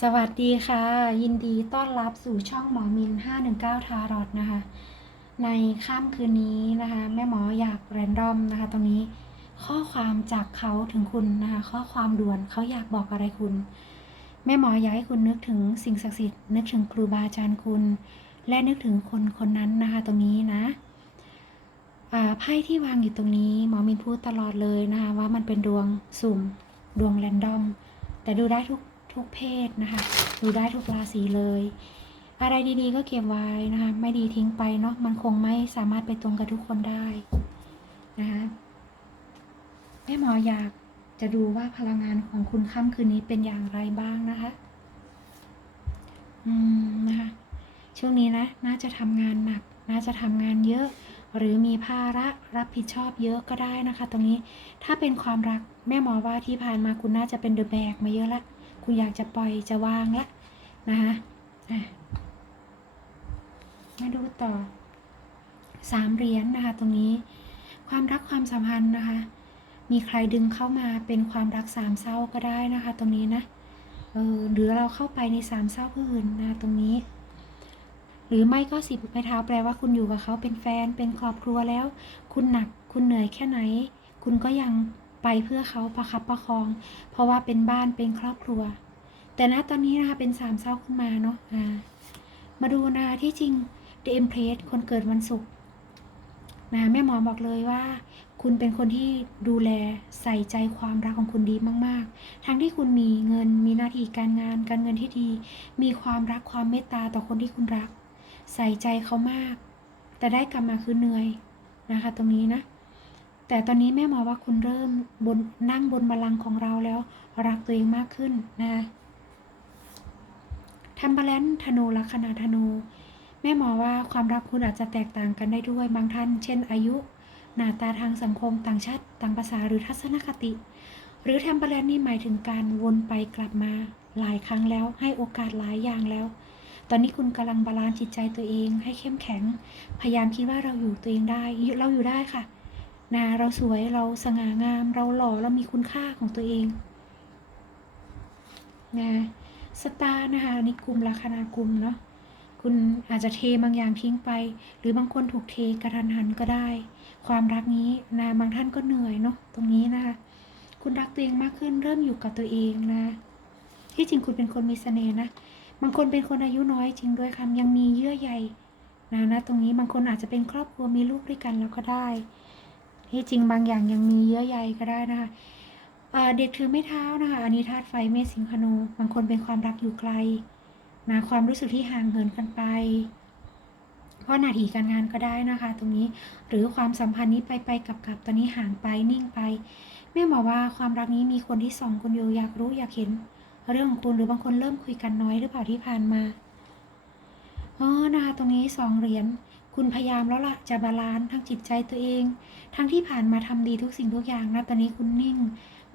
สวัสดีค่ะ ยินดีต้อนรับสู่ช่องหมอมิน 519 ทารอดนะคะ ในค่ำคืนนี้นะคะ แม่หมออยากแรนดอมนะคะ ตรงนี้ข้อความจากเขาถึงคุณนะคะ ข้อความด่วนเขาอยากบอกอะไรคุณ แม่หมออยากให้คุณนึกถึงสิ่งศักดิ์สิทธิ์นึกถึงครูบาอาจารย์คุณ และนึกถึงคนคนนั้นนะคะ ตรงนี้นะอ่าไพ่ที่วางอยู่ตรงนี้หมอมินพูดตลอดเลยนะคะ ว่ามันเป็นดวงสุ่มดวงแรนดอม แต่ดูได้ทุก ทุกเพศนะคะดูได้ทุกราศีเลย อะไรดีๆก็เก็บไว้นะคะ ไม่ดีทิ้งไปเนาะมันคงไม่สามารถไปตรงกับทุกคนได้นะคะแม่หมออยากจะดูว่าพลังงานของคุณค่ำคืนนี้เป็นอย่างไรบ้างนะคะ อืมนะคะช่วงนี้นะ น่าจะทำงานหนัก น่าจะทำงานเยอะ หรือมีภาระรับผิดชอบเยอะก็ได้นะคะ ตรงนี้ถ้าเป็นความรักแม่หมอว่าที่ผ่านมาคุณน่าจะเป็นเดอะแบกมาเยอะละ คุณอยากจะปล่อยจะวางละนะคะอะมาดูต่อสามเหรียญนะคะ ตรงนี้ความรักความสัมพันธ์นะคะ มีใครดึงเข้ามาเป็นความรักสามเศร้าก็ได้นะคะ ตรงนี้นะเออหรือเราเข้าไปในสามเศร้าอื่นนะตรงนี้ หรือไม่ก็สิบไม้เท้าแปลว่าคุณอยู่กับเขาเป็นแฟนเป็นครอบครัวแล้ว คุณหนักคุณเหนื่อยแค่ไหน คุณก็ยัง ไปเพื่อเขาประคับประคอง เพราะว่าเป็นบ้านเป็นครอบครัว แต่ณตอนนี้นะคะเป็นสามเศร้าขึ้นมาเนาะอ่ามาดูนะที่จริง The Empress คนเกิดวันศุกร์นะแม่หมอบอกเลยว่า คุณเป็นคนที่ดูแลใส่ใจความรักของคุณดีมาก ๆ ทั้งที่คุณมีเงินมีหน้าที่การงาน การเงินที่ดี มีความรักความเมตตาต่อคนที่คุณรัก ใส่ใจเขามาก แต่ได้กลับมาคือเหนื่อยนะคะ ตรงนี้นะ แต่ตอนนี้แม่หมอว่าคุณเริ่มบนนั่งบนบัลลังก์ของเราแล้ว รักตัวเองมากขึ้นนะทำบาลานซ์ธนูลัคนาธนู แม่หมอว่าความรักคุณอาจจะแตกต่างกันได้ด้วยบางท่าน เช่น อายุ หน้าตาทางสังคมต่างชาติต่างภาษาหรือทัศนคติ หรือทมเปอร์แลนนี่หมายถึงการวนไปกลับมาหลายครั้งแล้ว ให้โอกาสหลายอย่างแล้ว ตอนนี้คุณกำลังบาลานซ์จิตใจตัวเองให้เข้มแข็ง พยายามคิดว่าเราอยู่ตัวเองได้ เราอยู่ได้ค่ะ นะเราสวยเราสง่างาม เราหล่อเรามีคุณค่าของตัวเองนะสตาร์นะคะอันนี่กลุ่มลัคนากลุ่มเนาะคุณอาจจะเทบางอย่างทิ้งไป หรือบางคนถูกเทกระทันหันก็ได้ ความรักนี้นะบางท่านก็เหนื่อยเนาะตรงนี้นะคะคุณรักตัวเองมากขึ้นเริ่มอยู่กับตัวเองนะ ที่จริงคุณเป็นคนมีเสน่ห์นะบางคนเป็นคนอายุน้อยจริงด้วยค่ะยังมีเยื่อใยนะนะตรงนี้บางคนอาจจะเป็นครอบครัวมีลูกด้วยกันแล้วก็ได้ ที่จริงบางอย่างยังมีเยื่อใยก็ได้นะคะเด็กถือไม้เท้านะคะอันนี้ธาตุไฟเมษสิงคโนบางคนเป็นความรักอยู่ไกลนะความรู้สึกที่ห่างเหินกันไป เพราะหน้าที่การงานก็ได้นะคะ ตรงนี้หรือความสัมพันธ์นี้ไปไปกับกับตอนนี้ห่างไปนิ่งไปแม่บอกว่าความรักนี้มีคนที่สองคุณอยู่อยากรู้อยากเห็น เรื่องของคุณหรือบางคนเริ่มคุยกันน้อยหรือเปล่าที่ผ่านมาอ๋อนะคะตรงนี้สองเหรียญ คุณพยายามแล้วล่ะจะบาลานซ์ทั้งจิตใจตัวเอง ทั้งที่ผ่านมาทำดีทุกสิ่งทุกอย่างนะตอนนี้คุณนิ่ง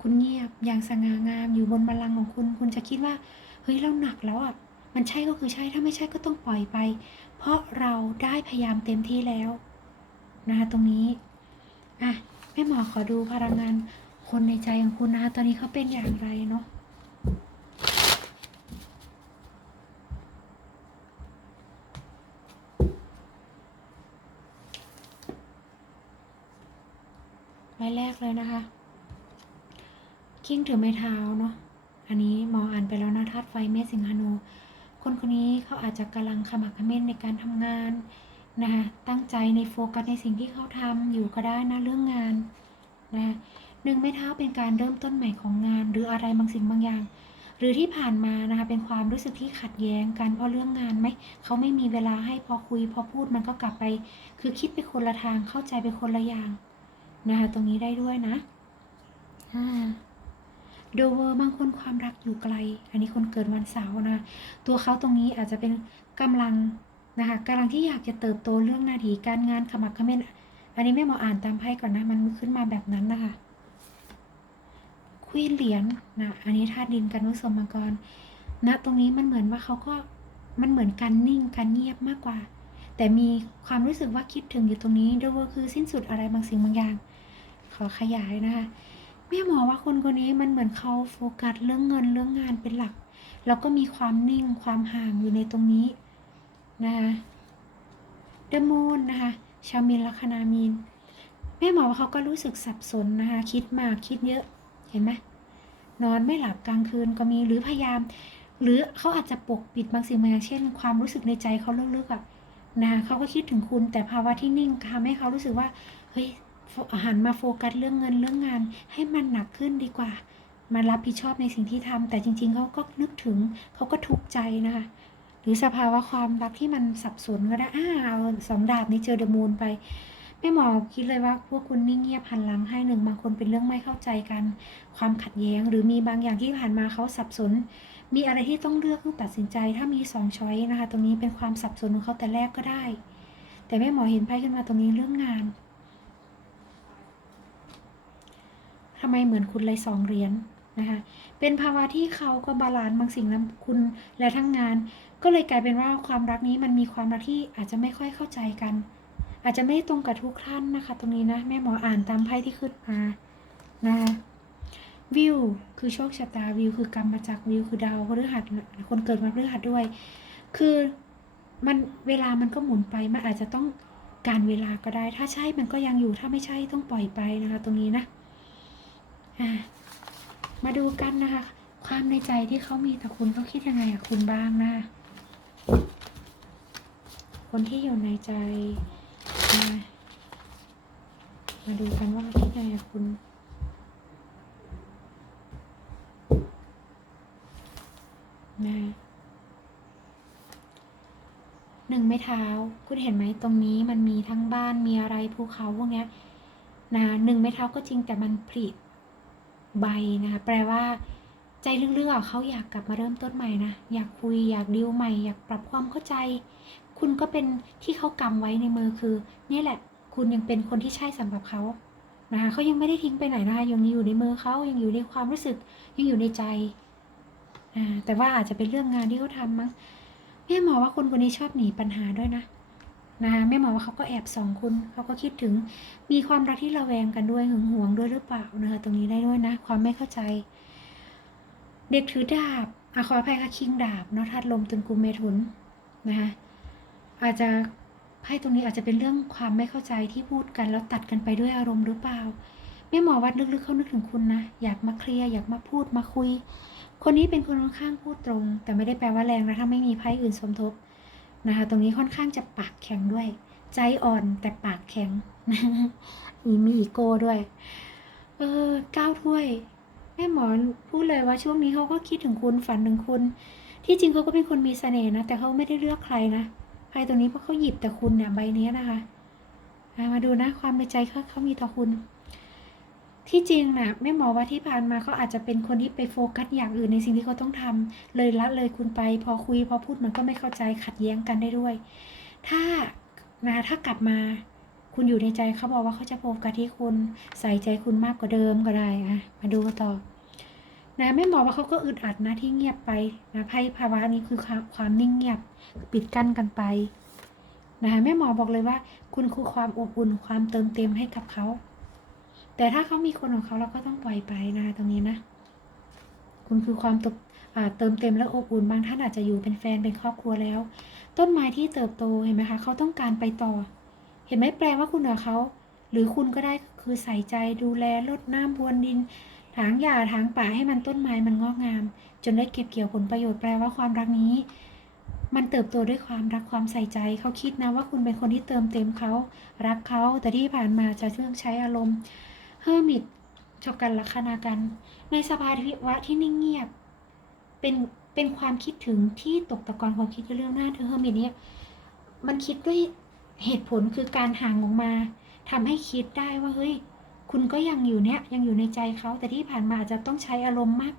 คุณเงียบอย่างสง่างามอยู่บนบัลลังก์ของคุณ คุณจะคิดว่า เฮ้ยเราหนักแล้วอะมันใช่ก็คือใช่ถ้าไม่ใช่ก็ต้องปล่อยไป เพราะเราได้พยายามเต็มที่แล้วนะคะตรงนี้อะแม่หมอขอดูพลังงานคนในใจของคุณนะคะตอนนี้เขาเป็นอย่างไรเนาะ แรกเลยนะคะ คิงถือไม้เท้าเนาะ อันนี้มองอ่านไปแล้วนะธาตุไฟเมษสิงหานู คนคนนี้เขาอาจจะกำลังขมักขม้นในการทำงานนะคะ ตั้งใจในโฟกัสในสิ่งที่เขาทำอยู่ก็ได้นะเรื่องงานนะหนึ่งไม้เท้าเป็นการเริ่มต้นใหม่ของงาน หรืออะไรบางสิ่งบางอย่าง หรือที่ผ่านมานะคะเป็นความรู้สึกที่ขัดแย้งกันเพราะเรื่องงานไหมเขาไม่มีเวลาให้พอคุยพอพูดมันก็กลับไป คือคิดไปคนละทางเข้าใจไปคนละอย่าง นะคะตรงนี้ได้ด้วยนะโดเวอร์บางคนความรักอยู่ไกล อันนี้คนเกิดวันเสาร์นะตัวเขาตรงนี้อาจจะเป็นกำลังนะคะกำลังที่อยากจะเติบโตเรื่องหนาทีการงานขมักเขม้นอันนี้แม่หมออ่านตามไพ่ก่อนนะ มันขึ้นมาแบบนั้นนะคะควีนเหรียญนะอันนี้ธาตุดินกันวุสมกรนะตรงนี้มันเหมือนว่าเขาก็มันเหมือนการนิ่งการเงียบมากกว่า แต่มีความรู้สึกว่าคิดถึงอยู่ตรงนี้โดเวอร์คือสิ้นสุดอะไรบางสิ่งบางอย่าง ขอขยายนะคะแม่หมอว่าคนคนนี้มันเหมือนเขาโฟกัสเรื่องเงินเรื่องงานเป็นหลัก แล้วก็มีความนิ่งความห่างอยู่ในตรงนี้นะคะเดมูนนะคะชาวมีนลัคนามีน แม่หมอว่าเขาก็รู้สึกสับสนนะคะคิดมากคิดเยอะเห็นไหมนอนไม่หลับกลางคืนก็มีหรือพยายาม หรือเขาอาจจะปกปิดบางสิ่งบางอย่างเช่น ความรู้สึกในใจเขาลึกๆอะนะเขาก็คิดถึงคุณแต่ภาวะที่นิ่งทำให้เขารู้สึกว่าเฮ้ย หันมาโฟกัสเรื่องเงินเรื่องงาน ให้มันหนักขึ้นดีกว่า มารับผิดชอบในสิ่งที่ทำแต่จริง ๆเขาก็นึกถึงเขาก็ทุกข์ใจนะคะ หรือสภาวะความรักที่มันสับสนก็ได้อ้าวสองดาบนี้เจอเดมูนไปแม่หมอคิดเลยว่าพวกคุณนิ่งเงียบหันหลังให้หนึ่งบางคนเป็นเรื่องไม่เข้าใจกัน ความขัดแย้ง หรือมีบางอย่างที่ผ่านมาเขาสับสน มีอะไรที่ต้องเลือกต้องตัดสินใจ ถ้ามีสองช้อยนะคะ ตรงนี้เป็นความสับสนของเขาแต่แรกก็ได้ แต่แม่หมอเห็นไพ่ขึ้นมาตรงนี้เรื่องงาน ทำไมเหมือนคุณเลยสองเหรียญนะคะ เป็นภาวะที่เขาก็บาลานซ์บางสิ่งนะคุณและทั้งงาน ก็เลยกลายเป็นว่าความรักนี้มันมีความรักที่อาจจะไม่ค่อยเข้าใจกัน อาจจะไม่ตรงกับทุกท่านนะคะ ตรงนี้นะแม่หมออ่านตามไพ่ที่ขึ้นมานะคะวิวคือโชคชะตาวิวคือกรรมมาจากวิวคือดาวพฤหัสคนเกิดมาพฤหัสด้วย คือมันเวลามันก็หมุนไปมันอาจจะต้องการเวลาก็ได้ ถ้าใช่มันก็ยังอยู่ถ้าไม่ใช่ต้องปล่อยไปนะคะ ตรงนี้นะ มาดูกันนะคะ ความในใจที่เขามีต่อคุณเขาคิดยังไงกับคุณบ้างนะคนที่อยู่ในใจมามาดูกันว่าเขาคิดยังไงกับคุณนะหนึ่งไม้เท้า คุณเห็นไหมตรงนี้มันมีทั้งบ้านมีอะไรภูเขาพวกเนี้ยนะหนึ่งไม้เท้าก็จริงแต่มันผลิ ใบนะคะ แปลว่า ใจลึกๆอะเขาอยากกลับมาเริ่มต้นใหม่นะ อยากคุยอยากดิวใหม่ อยากปรับความเข้าใจ คุณก็เป็นที่เขากำไว้ในมือคือ นี่แหละ คุณยังเป็นคนที่ใช่สำหรับเขานะคะเขายังไม่ได้ทิ้งไปไหนนะคะยังอยู่ในมือเขายังอยู่ในความรู้สึก ยังอยู่ในใจอ่าแต่ว่าอาจจะเป็นเรื่องงานที่เขาทำมั้งแม่หมอว่าคนคนนี้ชอบหนีปัญหาด้วยนะ นะคะแม่หมอว่าเขาก็แอบส่องคุณเขาก็คิดถึงมีความรักที่ระแวงกันด้วยหึงหวงด้วยหรือเปล่านะคะตรงนี้ได้ด้วยนะ ความไม่เข้าใจ เด็กถือดาบอะขออภัยค่ะคิงดาบเนาะทัดลมตึงกุมเมถุนนะคะอาจจะไพ่ตรงนี้อาจจะเป็นเรื่องความไม่เข้าใจที่พูดกันแล้วตัดกันไปด้วยอารมณ์หรือเปล่าแม่หมอวัดลึกๆเขานึกถึงคุณนะ อยากมาเคลียร์อยากมาพูดมาคุย คนนี้เป็นคนค่อนข้างพูดตรง แต่ไม่ได้แปลว่าแรงนะถ้าไม่มีไพ่อื่นสมทบ นะคะ ตรงนี้ค่อนข้างจะปากแข็งด้วย ใจอ่อนแต่ปากแข็งมีมีอีโก้ด้วย เออก้าวถ้วยแม่หมอพูดเลยว่าช่วงนี้เขาก็คิดถึงคุณฝันถึงคุณ ที่จริงเขาก็เป็นคนมีเสน่ห์นะ แต่เขาไม่ได้เลือกใครนะไพ่ตัวนี้เพราะเขาหยิบแต่คุณเนี่ยใบนี้นะคะอะมาดูนะความในใจเขาเขามีต่อคุณ ที่จริงนะแม่หมอว่าที่ผ่านมาเขาอาจจะเป็นคนที่ไปโฟกัสอย่างอื่นในสิ่งที่เขาต้องทำเลยละเลยคุณไป พอคุยพอพูดมันก็ไม่เข้าใจขัดแย้งกันได้ด้วย ถ้านะถ้ากลับมาคุณอยู่ในใจเขาบอกว่าเขาจะโฟกัสที่คุณใส่ใจคุณมากกว่าเดิมก็ได้อะมาดูกันต่อนะแม่หมอว่าเขาก็อึดอัดนะที่เงียบไปนะไพ่ภาวะนี้คือความความนิ่งเงียบปิดกั้นกันไปนะคะแม่หมอบอกเลยว่า คุณคือความอบอุ่นความเติมเต็มให้กับเขา แต่ถ้าเขามีคนของเขาเราก็ต้องปล่อยไปนะคะตรงนี้นะ คุณคือความตเติมเต็มและอบอุ่นบางท่านอาจจะอยู่เป็นแฟนเป็นครอบครัวแล้ว ต้นไม้ที่เติบโตเห็นไหมคะเขาต้องการไปต่อ เห็นไหมแปลว่าคุณกับเขาหรือคุณก็ได้คือใส่ใจดูแลรดน้ำพรวนดิน ถางหญ้าถางป่าให้มันต้นไม้มันงอกงาม จนได้เก็บเกี่ยวผลประโยชน์แปลว่าความรักนี้ มันเติบโตด้วยความรักความใส่ใจเขาคิดนะว่าคุณเป็นคนที่เติมเต็มเขารักเขาแต่ที่ผ่านมาจะเลือกใช้อารมณ์ อร์มิตชอบกันลักษณะกัน ในสภาวะที่นิ่งเงียบ เป็นเป็นความคิดถึงที่ตกตะกอนความคิดเรื่องหน้าเธอเฮอร์มิตเนี่ยมันคิดด้วยเหตุผลคือการห่างออกมาทำให้คิดได้ว่าเฮ้ยคุณก็ยังอยู่เนี้ยยังอยู่ในใจเขาแต่ที่ผ่านมาอาจจะต้องใช้อารมณ์มาก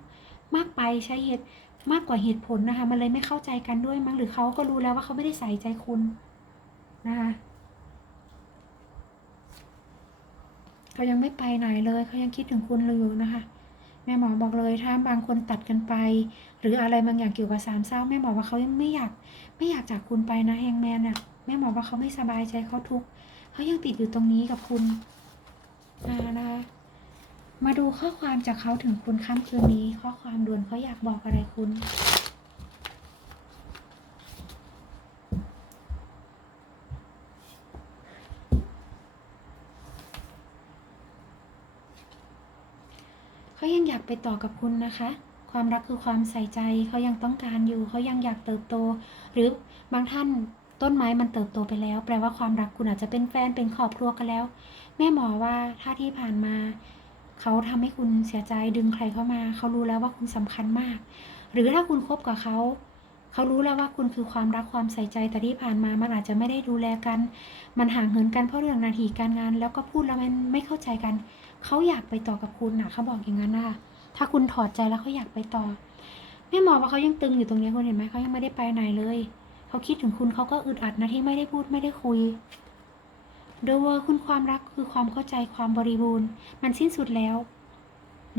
มากไปใช้เหตุมากกว่าเหตุผลนะคะ มันเลยไม่เข้าใจกันด้วยมั้งหรือเขาก็รู้แล้วว่าเขาไม่ได้ใส่ใจคุณนะคะ เขายังไม่ไปไหนเลยเขายังคิดถึงคุณอยู่นะคะ แม่หมอบอกเลยถ้าบางคนตัดกันไป หรืออะไรบางอย่างเกี่ยวกับสามเศร้าแม่หมอว่าเขายังไม่อยากไม่อยากจากคุณไปนะแฮงแมนอะแม่หมอว่าเขาไม่สบายใจเขาทุกข์เขายังติดอยู่ตรงนี้กับคุณนะคะมาดูข้อความจากเขาถึงคุณค่ำคืนนี้ ข้อความด่วนเขาอยากบอกอะไรคุณ ยังอยาก ไปต่อกับคุณนะคะ ความรักคือความใส่ใจเขายังต้องการอยู่เขายังอยากเติบโต หรือบางท่านต้นไม้มันเติบโตไปแล้ว แปลว่าความรักคุณอาจจะเป็นแฟนเป็นครอบครัวกันแล้ว แม่หมอว่าถ้าที่ผ่านมาเขาทำให้คุณเสียใจดึงใครเข้ามา เขารู้แล้วว่าคุณสำคัญมาก หรือถ้าคุณคบกับเขา เขารู้แล้วว่าคุณคือความรักความใส่ใจแต่ที่ผ่านมามันอาจจะไม่ได้ดูแลกัน มันห่างเหินกันเพราะเรื่องนาทีการงาน แล้วก็พูดแล้วมันไม่เข้าใจกัน เขาอยากไปต่อกับคุณนะเขาบอกอย่างนั้นนะคะ ถ้าคุณถอดใจแล้วเขาอยากไปต่อแม่หมอว่าเขายังตึงอยู่ตรงนี้คุณเห็นไหมเขายังไม่ได้ไปไหนเลยเขาคิดถึงคุณเขาก็อึดอัดนะที่ไม่ได้พูดไม่ได้คุยโดยว่าคุณความรักคือความเข้าใจความบริบูรณ์ มันสิ้นสุดแล้ว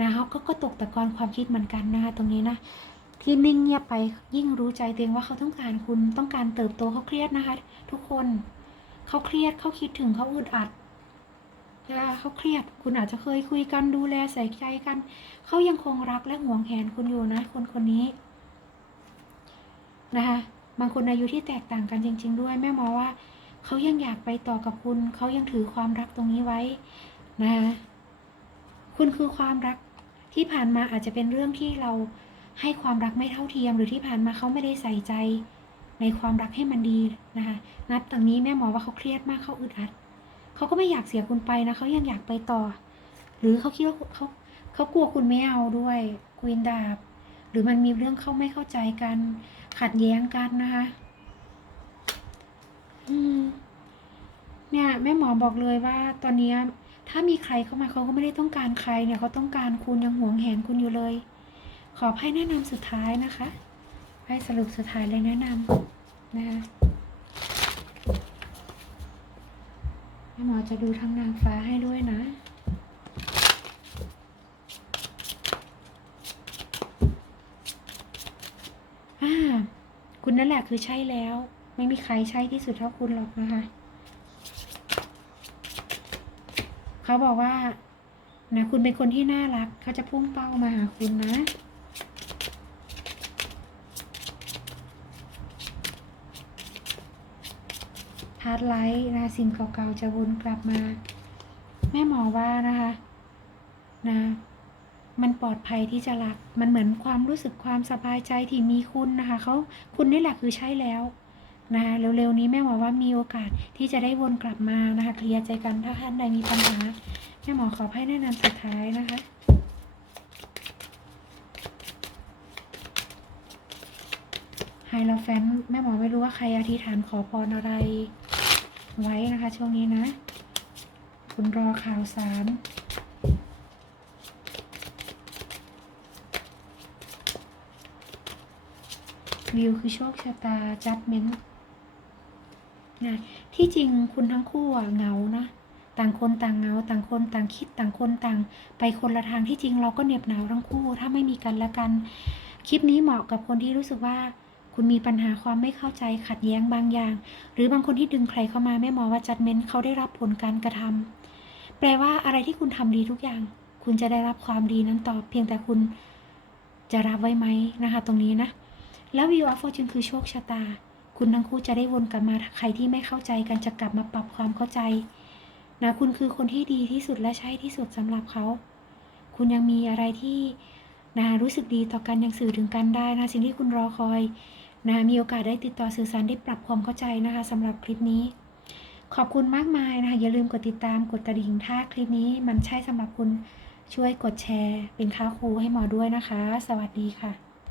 นะเขากก็ตกตะกอนความคิดเหมือนกันนะคะตรงนี้นะที่นิ่งเงียบไปยิ่งรู้ใจตัวเองว่าเขาต้องการคุณต้องการเติบโตเขาเครียดนะคะ ทุกคนเขาเครียดเขาคิดถึงเขาอึดอัด เวลาเขาเครียด คุณอาจจะเคยคุยกันดูแลใส่ใจกัน เขายังคงรักและห่วงแหนคุณอยู่นะ คนคนนี้นะคะบางคนอายุที่แตกต่างกันจริง ๆ ด้วยแม่หมอว่าเขายังอยากไปต่อกับคุณ เขายังถือความรักตรงนี้ไว้นะคะคุณคือความรักที่ผ่านมาอาจจะเป็นเรื่องที่เราให้ความรักไม่เท่าเทียม หรือที่ผ่านมาเขาไม่ได้ใส่ใจในความรักให้มันดีนะคะนับจากนี้แม่หมอว่าเขาเครียดมากเขาอึดอัด เขาก็ไม่อยากเสียคุณไปนะเขายังอยากไปต่อ หรือเขาคิดว่าเขาเขากลัวคุณไม่เอาด้วยควีนดาบ หรือมันมีเรื่องเข้าไม่เข้าใจกัน ขัดแย้งกันนะคะ อืม เนี่ยแม่หมอบอกเลยว่า ตอนนี้ถ้ามีใครเข้ามาเขาก็ไม่ได้ต้องการใครเนี่ยเขาต้องการคุณยังหวงแหนคุณอยู่เลย ขอให้แนะนำสุดท้ายนะคะให้สรุปสุดท้ายเลยแนะนำนะคะ แม่ หมอจะดูทั้งนางฟ้าให้ด้วยนะ อ่า คุณนั่นแหละคือใช่แล้ว ไม่มีใครใช่ที่สุดเท่าคุณหรอกนะคะ เขาบอกว่านะคุณเป็นคนที่น่ารัก เขาจะพุ่งเป้ามาหาคุณนะาร์ทไลท์นะสิ่งเก่าๆจะวนกลับมา แม่หมอว่านะคะนะมันปลอดภัยที่จะรัก มันเหมือนความรู้สึกความสบายใจที่มีคุณนะคะเขาคุณนี่แหละคือใช่แล้วนะคะเร็วๆนี้แม่หมอว่ามีโอกาสที่จะได้วนกลับมานะคะเคลียร์ใจกันถ้าท่านใดมีปัญหาแม่หมอขอให้แนะนำสุดท้ายนะคะไฮโลแฟนแม่หมอไม่รู้ว่าใครอธิษฐานขอพรอะไร ไว้นะคะ ช่วงนี้นะ คุณรอข่าวสารวิวคือโชคชะตาจัดเมนนะที่จริงคุณทั้งคู่อะเหงานะ ต่างคนต่างเหงา ต่างคนต่างคิดต่างคนต่าง ไปคนละทางที่จริงเราก็เหน็บหนาวทั้งคู่ ถ้าไม่มีกันและกัน คลิปนี้เหมาะกับคนที่รู้สึกว่า คุณมีปัญหาความไม่เข้าใจขัดแย้งบางอย่าง หรือบางคนที่ดึงใครเข้ามาแม่หมอว่าจัดเมนเขาได้รับผลการกระทำแปลว่าอะไรที่คุณทำดีทุกอย่าง คุณจะได้รับความดีนั้นตอบเพียงแต่คุณจะรับไว้ไหมนะคะตรงนี้นะ แล้ววิวออฟฟจูนคือโชคชะตา คุณทั้งคู่จะได้วนกลับมาใครที่ไม่เข้าใจกันจะกลับมาปรับความเข้าใจนะคุณคือคนที่ดีที่สุดและใช่ที่สุดสำหรับเขา คุณยังมีอะไรที่นะรู้สึกดีต่อกันยังสื่อถึงกันได้นะสิ่งที่คุณรอคอย นะมีโอกาสได้ติดต่อสื่อสารได้ปรับความเข้าใจนะคะสำหรับคลิปนี้ ขอบคุณมากมายนะคะอย่าลืมกดติดตามกดกระดิ่งถ้าคลิปนี้มันใช่สำหรับคุณช่วยกดแชร์ เป็นค่าครูให้หมอด้วยนะคะ สวัสดีค่ะ